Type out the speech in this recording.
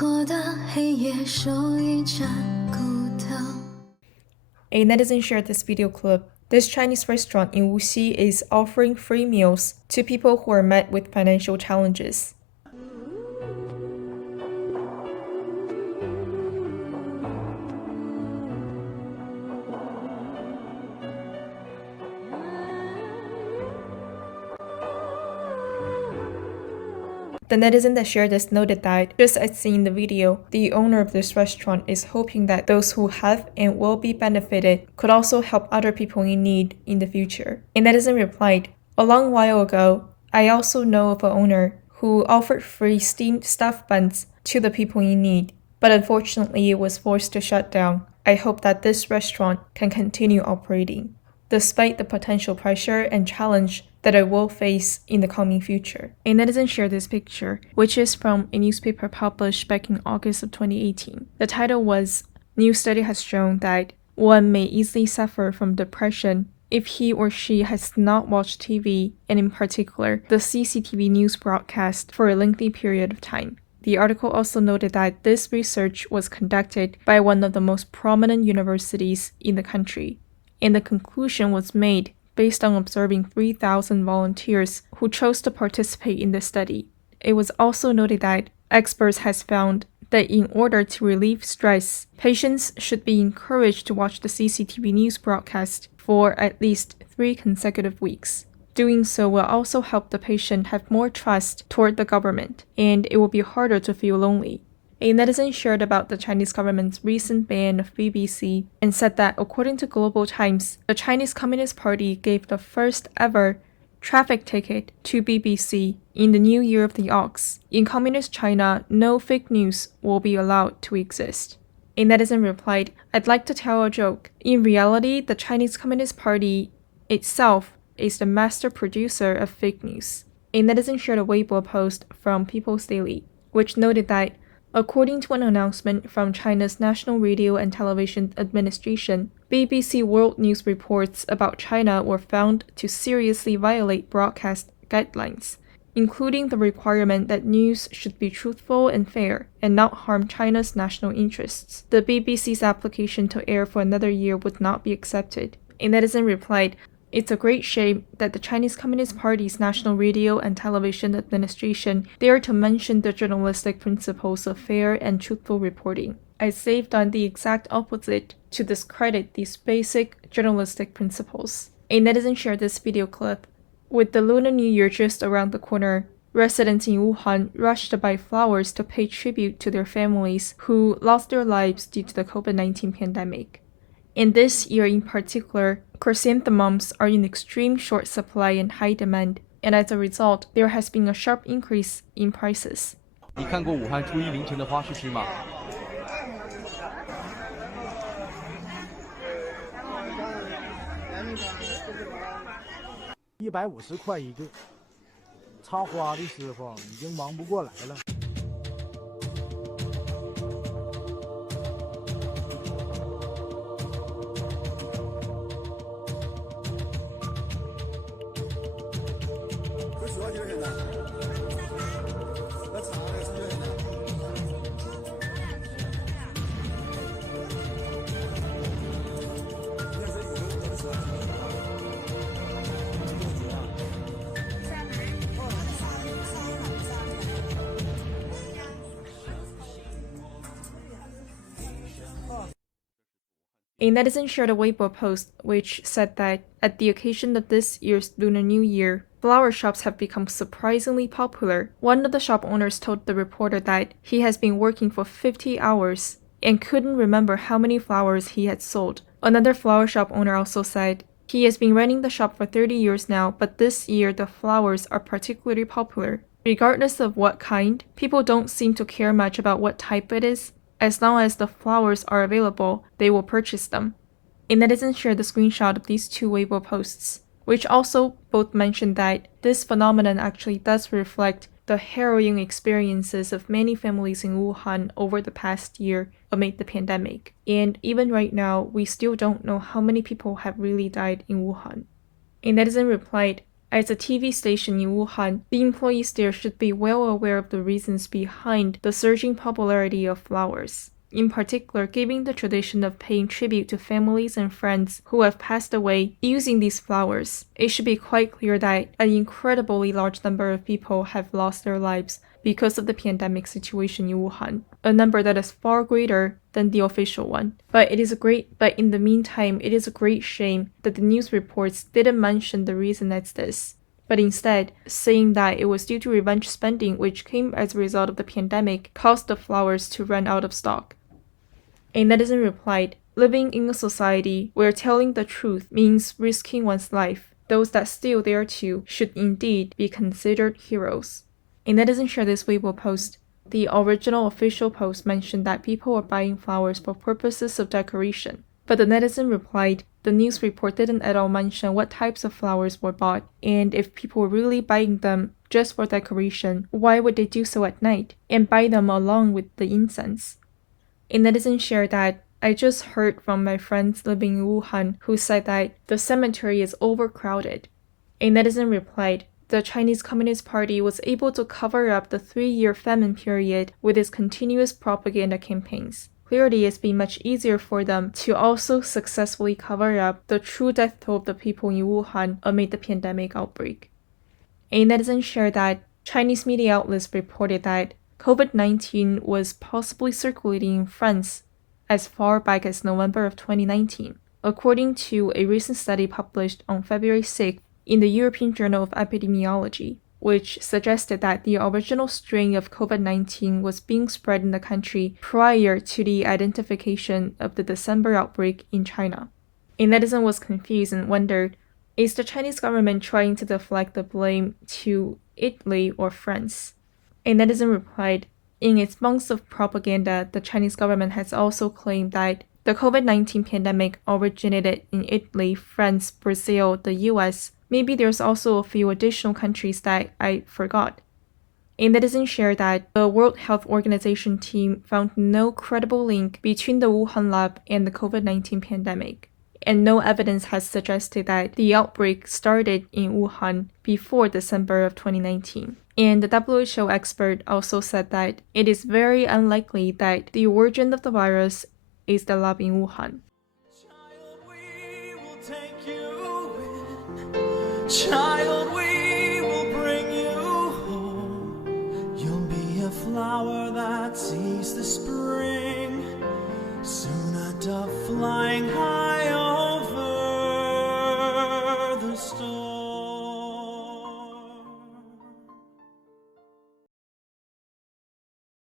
A netizen shared this video clip. This Chinese restaurant in Wuxi is offering free meals to people who are met with financial challenges. The netizen that shared this noted that, just as seen in the video, the owner of this restaurant is hoping that those who have and will be benefited could also help other people in need in the future. A netizen replied, "A long while ago, I also know of an owner who offered free steamed stuffed buns to the people in need, but unfortunately it was forced to shut down. I hope that this restaurant can continue operating, despite the potential pressure and challenge that I will face in the coming future." A netizen shared this picture, which is from a newspaper published back in August of 2018. The title was, "New study has shown that one may easily suffer from depression if he or she has not watched TV, and in particular, the CCTV news broadcast for a lengthy period of time." The article also noted that this research was conducted by one of the most prominent universities in the country, and the conclusion was made based on observing 3,000 volunteers who chose to participate in the study. It was also noted that experts has found that in order to relieve stress, patients should be encouraged to watch the CCTV news broadcast for at least 3 consecutive weeks. Doing so will also help the patient have more trust toward the government, and it will be harder to feel lonely. A netizen shared about the Chinese government's recent ban of BBC and said that according to Global Times, the Chinese Communist Party gave the first ever traffic ticket to BBC in the new year of the ox. In Communist China, no fake news will be allowed to exist. A netizen replied, "I'd like to tell a joke. In reality, the Chinese Communist Party itself is the master producer of fake news." A netizen shared a Weibo post from People's Daily, which noted that according to an announcement from China's National Radio and Television Administration, BBC World News reports about China were found to seriously violate broadcast guidelines, including the requirement that news should be truthful and fair and not harm China's national interests. The BBC's application to air for another year would not be accepted. A netizen replied, "It's a great shame that the Chinese Communist Party's National Radio and Television Administration dared to mention the journalistic principles of fair and truthful reporting. As they've done the exact opposite to discredit these basic journalistic principles." A netizen shared this video clip. With the Lunar New Year just around the corner, residents in Wuhan rushed to buy flowers to pay tribute to their families who lost their lives due to the COVID-19 pandemic. In this year in particular, chrysanthemums are in extreme short supply and high demand, and as a result, there has been a sharp increase in prices. 你看过武汉初一凌晨的花市区吗？150块一个，插花的师傅已经忙不过来了。A netizen shared a Weibo post which said that at the occasion of this year's Lunar New Year, flower shops have become surprisingly popular. One of the shop owners told the reporter that he has been working for 50 hours and couldn't remember how many flowers he had sold. Another flower shop owner also said he has been running the shop for 30 years now, but this year the flowers are particularly popular. Regardless of what kind, people don't seem to care much about what type it is. As long as the flowers are available, they will purchase them. A netizen shared the screenshot of these two Weibo posts, which also both mentioned that this phenomenon actually does reflect the harrowing experiences of many families in Wuhan over the past year amid the pandemic. And even right now, we still don't know how many people have really died in Wuhan. A netizen replied, As a TV station in Wuhan, the employees there should be well aware of the reasons behind the surging popularity of flowers. In particular, given the tradition of paying tribute to families and friends who have passed away using these flowers, it should be quite clear that an incredibly large number of people have lost their lives because of the pandemic situation in Wuhan, a number that is far greater than the official one. But in the meantime, it is a great shame that the news reports didn't mention the reason as this, but instead saying that it was due to revenge spending which came as a result of the pandemic caused the flowers to run out of stock. A netizen replied, "Living in a society where telling the truth means risking one's life, those that still dare to should indeed be considered heroes." A netizen shared this Weibo post. The original official post mentioned that people are buying flowers for purposes of decoration, but the netizen replied, the news report didn't at all mention what types of flowers were bought, and if people were really buying them just for decoration, why would they do so at night and buy them along with the incense? A netizen shared that, "I just heard from my friends living in Wuhan who said that the cemetery is overcrowded." A netizen replied, "The Chinese Communist Party was able to cover up the 3-year famine period with its continuous propaganda campaigns. Clearly, it's been much easier for them to also successfully cover up the true death toll of the people in Wuhan amid the pandemic outbreak." A netizen shared that Chinese media outlets reported that COVID-19 was possibly circulating in France as far back as November of 2019, according to a recent study published on February 6th in the European Journal of Epidemiology, which suggested that the original strain of COVID-19 was being spread in the country prior to the identification of the December outbreak in China. A netizen was confused and wondered, is the Chinese government trying to deflect the blame to Italy or France? A netizen replied, in its months of propaganda, the Chinese government has also claimed that the COVID-19 pandemic originated in Italy, France, Brazil, the US. Maybe there's also a few additional countries that I forgot. A netizen shared that the World Health Organization team found no credible link between the Wuhan lab and the COVID-19 pandemic, and no evidence has suggested that the outbreak started in Wuhan before December of 2019. And the WHO expert also said that it is very unlikely that the origin of the virus is the lab in Wuhan. Child, we will take you in. Child, we will bring you home. You'll be a flower that sees the spring. Soon a dove flying high